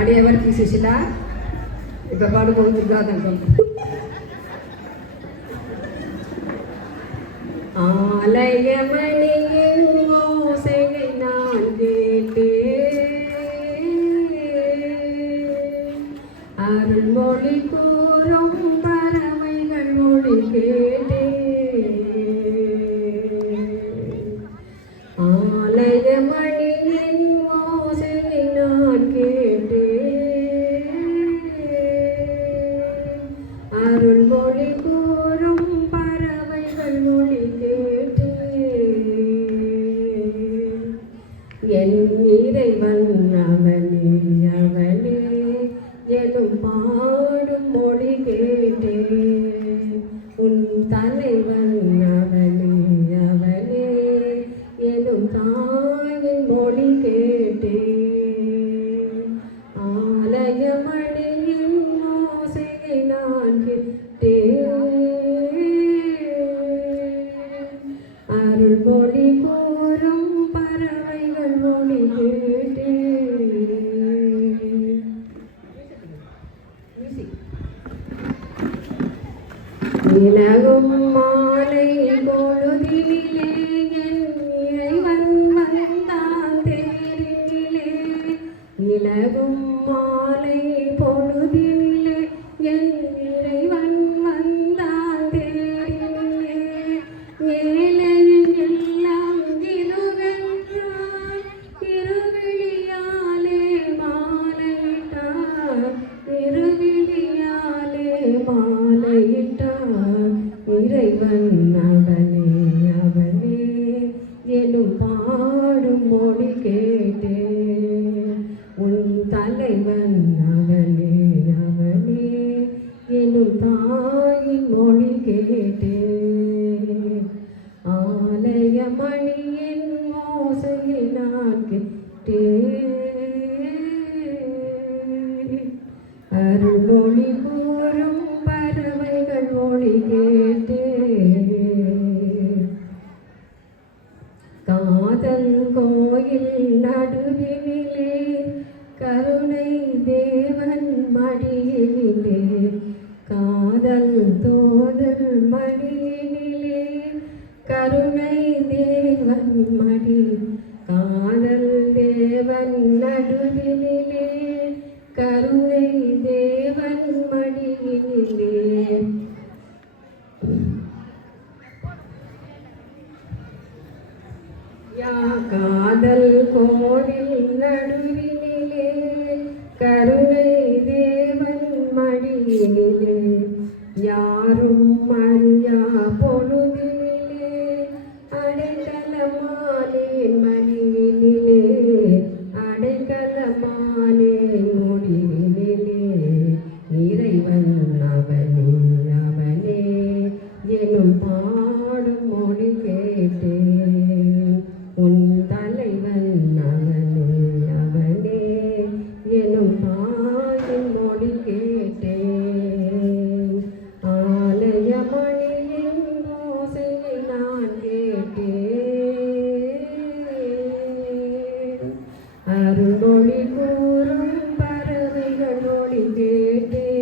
பாடியவர் பி சுஷிலா. இப்போ பாடும்போது துர்காதங்கம். ஆலயமணியின் ஓசையை நான் கேட்டேன், அருள்மொழி கூறும் பறவைகள் மொழி கேட்டேன். ஆலயமணியின் ஓசையை நான் கேட்டேன், அருள்மொழி கூறும் பறவைகள் மொழி கேட்டேன். என் இறைவன் அவனே அவனே எனும் பாடும் மொழி கேட்டேன். உன் தலைவன் அவனே அவனே எனும் தாயின் மொழி கேட்டேன். ஆலயமணியின் ஓசையை நான் கேட்டேன், அருள்மொழி கூறும் பறவைகள் மொழி கேட்டேன். நிலவும் மாலை பொழுதினிலே என் இறைவன் வந்தான் தேரினிலே. நிலவும் மாலை பொழுதினிலே என் இறைவன் வந்தான் தேரினிலே. ஏழையின் எல்லாம் இருவென்றான், இருவிழியாலே மாலையிட்டார், இருவிழியாலே மாலையிட்டார். இறைவன் அவனே அவனே எனும் பாடும் மொழி கேட்டேன். உன் தலைவன் அவனே அவனே எனும் தாயின் மொழி கேட்டேன். ஆலயமணியின் ஓசையை நான் கேட்டேன், அருள்மொழி கூறும் பறவைகள் மொழி கேட்டேன். காதல் கோயில் நடுவினிலே கருணை தேவன் மடியினிலே. காதல் தோதல் மடியினிலே கருணை தேவன் மடி. காதல் தேவன் நடுவினிலே கருணை தேவன் மடியினிலே. காதல் கோவில் நடுவினிலே கருணை தேவன் மடியினிலே. யாரும் அறியா பொழுதினிலே அடைக்கலமானேன் மடியினிலே. அடைக்கலமானேன் முடிவினிலே. இறைவன் அவனே அவனே எனும் பாடும் மொழி கேட்டேன். உன் தலைவன் அவனே அவனே எனும் தாயின் மொழி கேட்டேன். ஆலயமணியின் ஓசையை நான் கேட்டேன், அருள்மொழி கூறும் பறவைகள் மொழி கேட்டேன்.